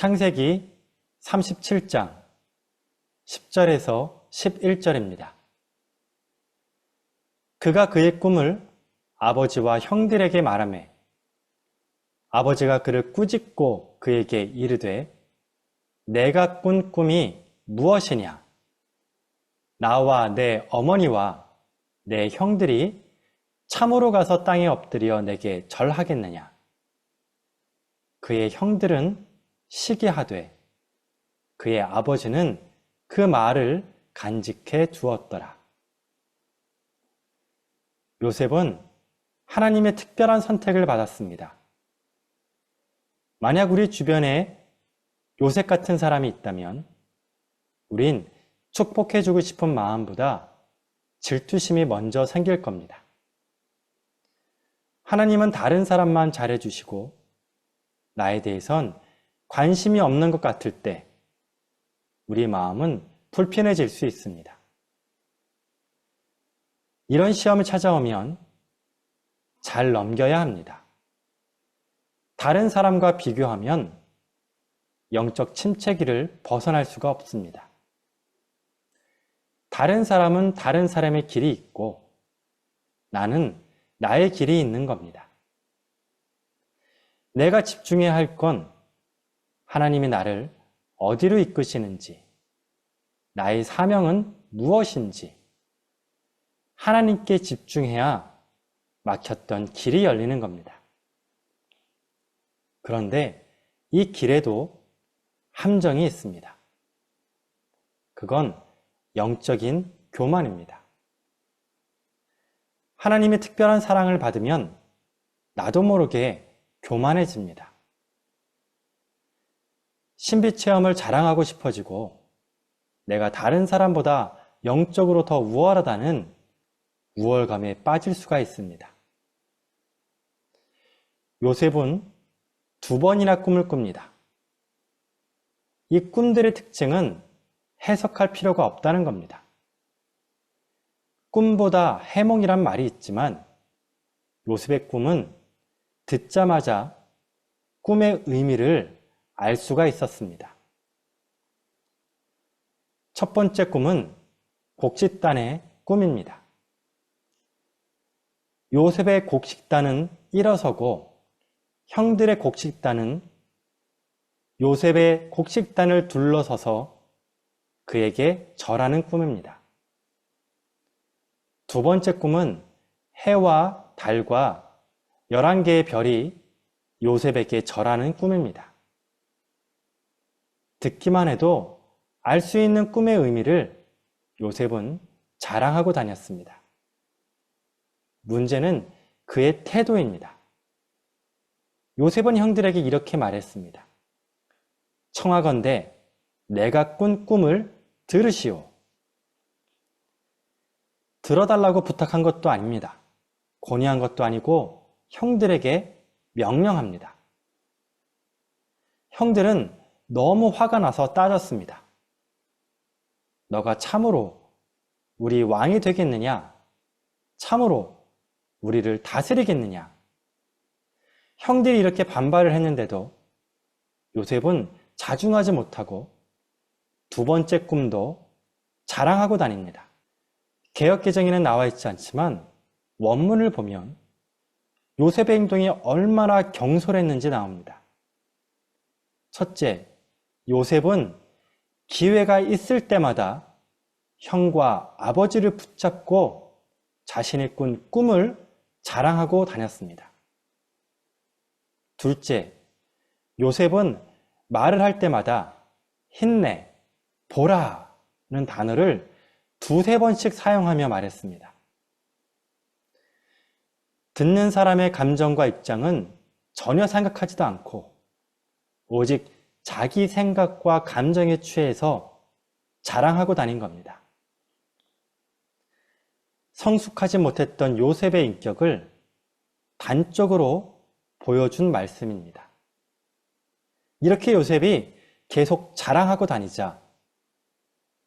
창세기 37장 10절에서 11절입니다. 그가 그의 꿈을 아버지와 형들에게 말하매 아버지가 그를 꾸짖고 그에게 이르되 내가 꾼 꿈이 무엇이냐? 나와 내 어머니와 내 형들이 참으로 가서 땅에 엎드려 내게 절하겠느냐? 그의 형들은 시기하되 그의 아버지는 그 말을 간직해 두었더라. 요셉은 하나님의 특별한 선택을 받았습니다. 만약 우리 주변에 요셉 같은 사람이 있다면 우린 축복해주고 싶은 마음보다 질투심이 먼저 생길 겁니다. 하나님은 다른 사람만 잘해주시고 나에 대해선 관심이 없는 것 같을 때 우리 마음은 불편해질 수 있습니다. 이런 시험이 찾아오면 잘 넘겨야 합니다. 다른 사람과 비교하면 영적 침체기를 벗어날 수가 없습니다. 다른 사람은 다른 사람의 길이 있고 나는 나의 길이 있는 겁니다. 내가 집중해야 할 건 하나님이 나를 어디로 이끄시는지, 나의 사명은 무엇인지, 하나님께 집중해야 막혔던 길이 열리는 겁니다. 그런데 이 길에도 함정이 있습니다. 그건 영적인 교만입니다. 하나님의 특별한 사랑을 받으면 나도 모르게 교만해집니다. 신비 체험을 자랑하고 싶어지고 내가 다른 사람보다 영적으로 더 우월하다는 우월감에 빠질 수가 있습니다. 요셉은 2번이나 꿈을 꿉니다. 이 꿈들의 특징은 해석할 필요가 없다는 겁니다. 꿈보다 해몽이란 말이 있지만 요셉의 꿈은 듣자마자 꿈의 의미를 알 수가 있었습니다. 첫 번째 꿈은 곡식단의 꿈입니다. 요셉의 곡식단은 일어서고 형들의 곡식단은 요셉의 곡식단을 둘러서서 그에게 절하는 꿈입니다. 두 번째 꿈은 해와 달과 11개의 별이 요셉에게 절하는 꿈입니다. 듣기만 해도 알 수 있는 꿈의 의미를 요셉은 자랑하고 다녔습니다. 문제는 그의 태도입니다. 요셉은 형들에게 이렇게 말했습니다. 청하건대 내가 꾼 꿈을 들으시오. 들어달라고 부탁한 것도 아닙니다. 권유한 것도 아니고 형들에게 명령합니다. 형들은 너무 화가 나서 따졌습니다. 너가 참으로 우리 왕이 되겠느냐? 참으로 우리를 다스리겠느냐? 형들이 이렇게 반발을 했는데도 요셉은 자중하지 못하고 두 번째 꿈도 자랑하고 다닙니다. 개역개정에는 나와 있지 않지만 원문을 보면 요셉의 행동이 얼마나 경솔했는지 나옵니다. 첫째, 요셉은 기회가 있을 때마다 형과 아버지를 붙잡고 자신이 꾼 꿈을 자랑하고 다녔습니다. 둘째, 요셉은 말을 할 때마다 힘내, 보라는 단어를 2~3번씩 사용하며 말했습니다. 듣는 사람의 감정과 입장은 전혀 생각하지도 않고 오직 자기 생각과 감정에 취해서 자랑하고 다닌 겁니다. 성숙하지 못했던 요셉의 인격을 단적으로 보여준 말씀입니다. 이렇게 요셉이 계속 자랑하고 다니자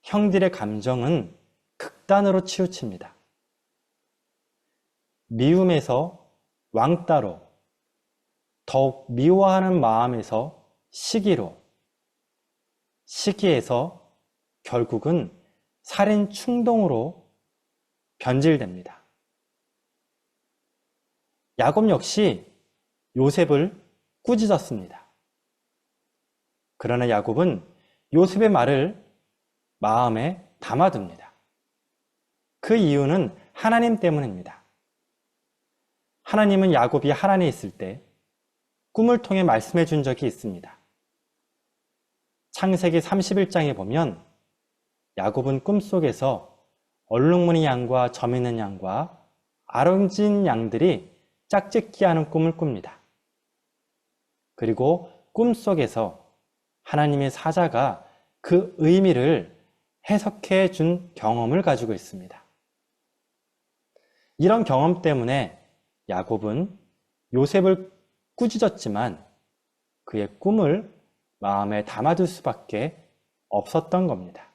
형들의 감정은 극단으로 치우칩니다. 미움에서 왕따로, 더욱 미워하는 마음에서 시기로, 시기에서 결국은 살인 충동으로 변질됩니다. 야곱 역시 요셉을 꾸짖었습니다. 그러나 야곱은 요셉의 말을 마음에 담아둡니다. 그 이유는 하나님 때문입니다. 하나님은 야곱이 하란에 있을 때 꿈을 통해 말씀해 준 적이 있습니다. 창세기 31장에 보면 야곱은 꿈속에서 얼룩무늬 양과 점 있는 양과 아름진 양들이 짝짓기하는 꿈을 꿉니다. 그리고 꿈속에서 하나님의 사자가 그 의미를 해석해 준 경험을 가지고 있습니다. 이런 경험 때문에 야곱은 요셉을 꾸짖었지만 그의 꿈을 마음에 담아둘 수밖에 없었던 겁니다.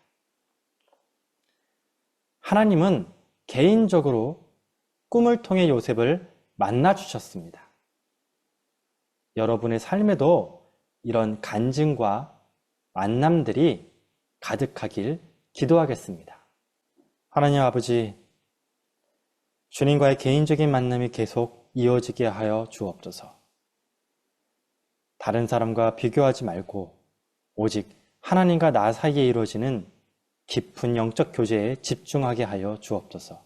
하나님은 개인적으로 꿈을 통해 요셉을 만나 주셨습니다. 여러분의 삶에도 이런 간증과 만남들이 가득하길 기도하겠습니다. 하나님 아버지, 주님과의 개인적인 만남이 계속 이어지게 하여 주옵소서. 다른 사람과 비교하지 말고 오직 하나님과 나 사이에 이루어지는 깊은 영적 교제에 집중하게 하여 주옵소서.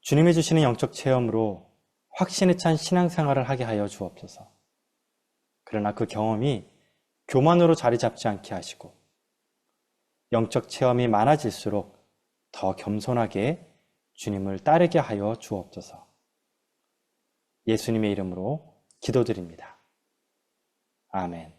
주님이 주시는 영적 체험으로 확신에 찬 신앙생활을 하게 하여 주옵소서. 그러나 그 경험이 교만으로 자리 잡지 않게 하시고 영적 체험이 많아질수록 더 겸손하게 주님을 따르게 하여 주옵소서. 예수님의 이름으로 기도드립니다. 아멘.